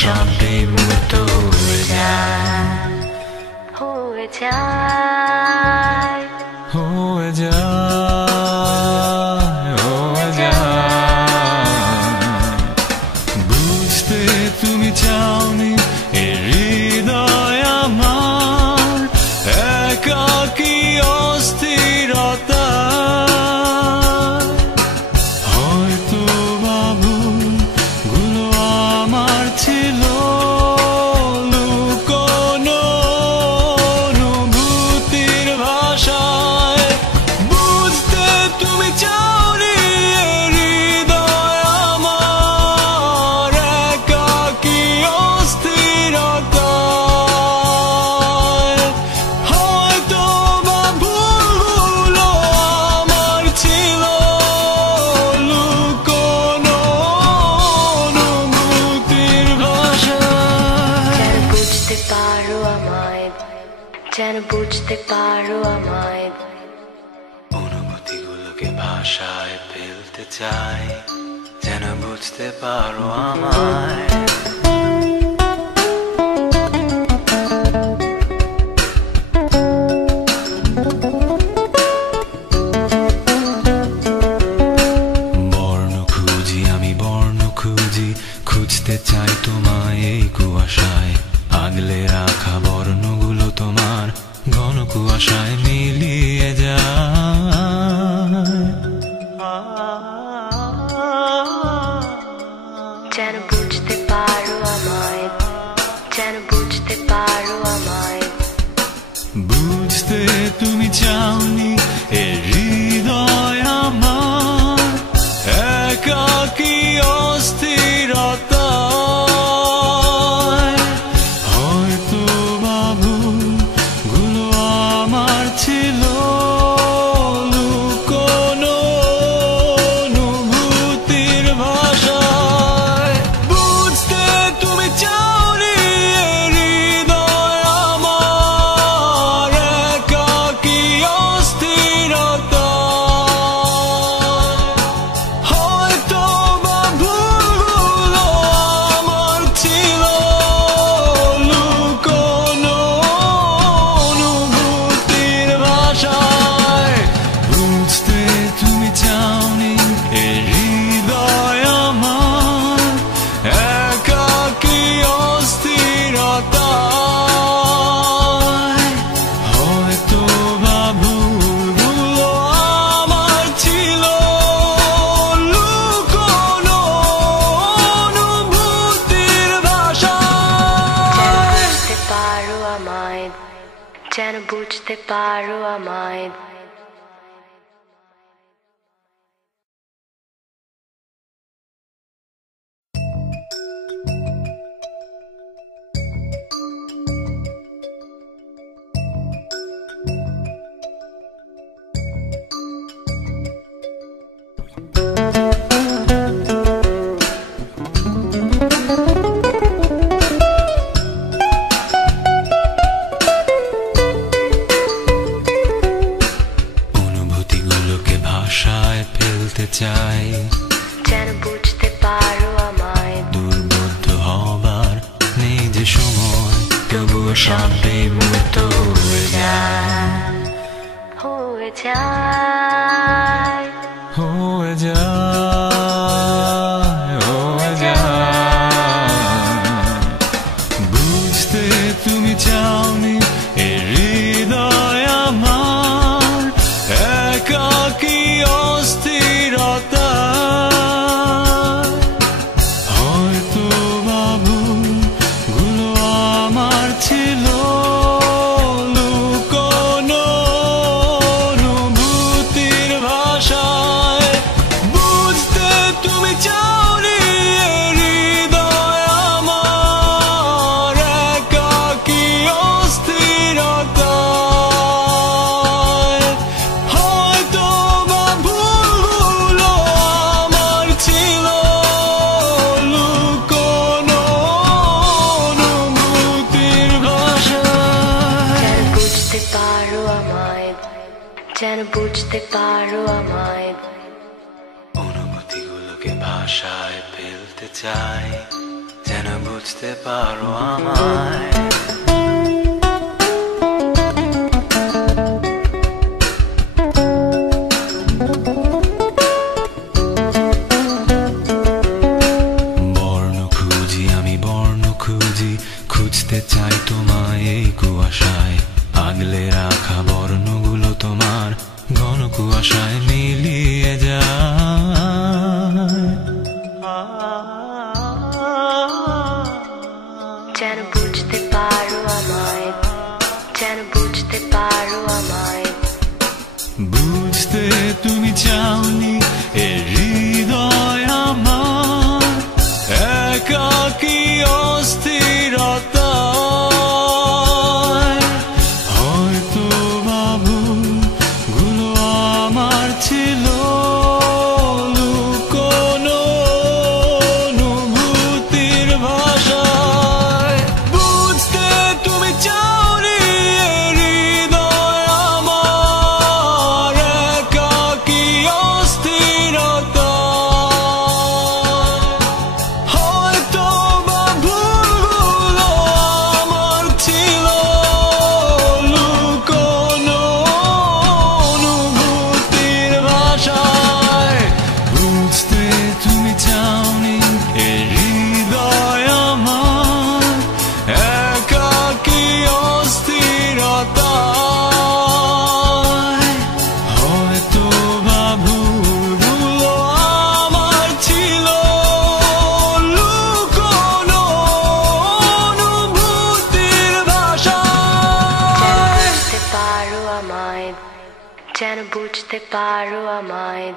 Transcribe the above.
শব্দে মুক্ত হয়ে যায়, হয়ে যায়, হয়ে যায়, হয়ে যায়। বুঝতে তুমি চাওনি এ হৃদয় আমার একাকী অস্থিরতা, হয়তো বাবুগুলো আমার ছিল লুকোনো অনুভূতির ভাষায়। বুঝতে তুমি চাওনি এ হৃদয় আমার একাকী অস্থিরতা, হয়তো বাবুগুলো আমার ছিল লুকোনো অনুভূতির ভাষায়। যেন বুঝতে পারো আমায়, যেন বুঝতে পারো আমায়, অনুভূতিগুলোকে ভাষায় ফেলতে চাই, যেন বুঝতে পারো আমায়। বর্ণ খুঁজি আমি, বর্ণ খুঁজি, খুঁজতে চাই তোমায় এই কুয়াশায়। আগলে রাখা বর্ণগুলো তোমার ঘন কুয়াশায় মিলিয়ে যায়। যেন বুঝতে পারো আমায়, যেন বুঝতে পারো আমায়। বুঝতে তুমি চাওনি এ হৃদয় আমার একাকী অস্থিরতা, হয়তো বাবুগুলো আমার ছিল লুকোনো অনুভূতির ভাষায়। বুঝতে তুমি চাওনি এ হৃদয় আমার একাকী অস্থিরতা, হয়তো বাবুগুলো আমার ছিল লুকোনো অনুভূতির ভাষায়। বুঝতে তুমি চাওনি এ হৃদয় আমার একাকী অস্থিরতা, হয়তো বাবুগুলো আমার ছিল লুকোনো অনুভূতির ভাষায়। বুঝতে পারো আমায়, যেন বুঝতে পারো আমায়। অনুভূতিগুলোকে ভাষায় ফেলতে চাই, যেন বুঝতে পারো আমায়। দুর্বোধ্য হবার নেই যে সময়, তবুও শব্দে মুক্ত হয়ে যায়, হয়ে যায়, হয়ে যায়, হয়ে যায়। বুঝতে তুমি চাওনি এ হৃদয় আমার একাকী অস্থিরতা, হয়তো বাবুগুলো আমার ছিল লুকোনো অনুভূতির ভাষায়। বুঝতে তুমি চাওনি এ হৃদয় আমার একাকী অস্থিরতা, হয়তো বাবুগুলো আমার ছিল লুকোনো অনুভূতির ভাষায়। যেন বুঝতে পারো আমায়, যেন বুঝতে পারো আমায়। অনুভূতিগুলোকে ভাষায় ফেলতে চাই, যেন বুঝতে পারো আমায়। বর্ণ খুঁজি আমি বর্ণ খুঁজি, খুঁজতে চাই তোমায় এই কুয়াশায়। আগলে রাখা বর্ণগুলো তোমার ঘন কুয়াশায় মিলিয়ে যায়। যেন বুঝতে পারো আমায়, যেন বুঝতে পারো আমায়। বুঝতে তুমি চাওনি এ হৃদয় আমার, একাকী অস্থিরতা। হয়তো ভাবগুলো আমার ছিল লুকোনো অনুভূতির ভাষায়। বুঝতে তুমি চাওনি এ হৃদয় আমার, একাকী অস্থিরতা। হয়তো ভুলগুলো আমার ছিল লুকোনো অনুভূতির ভাষায়। বুঝতে তুমি চাওনি এ হৃদয় আমার, একাকী অস্থিরতা। হয়তো ভুলগুলো আমার ছিল লুকোনো অনুভূতির ভাষায়। যেন বুঝতে পারো আমায়, যেন বুঝতে পারো আমায়।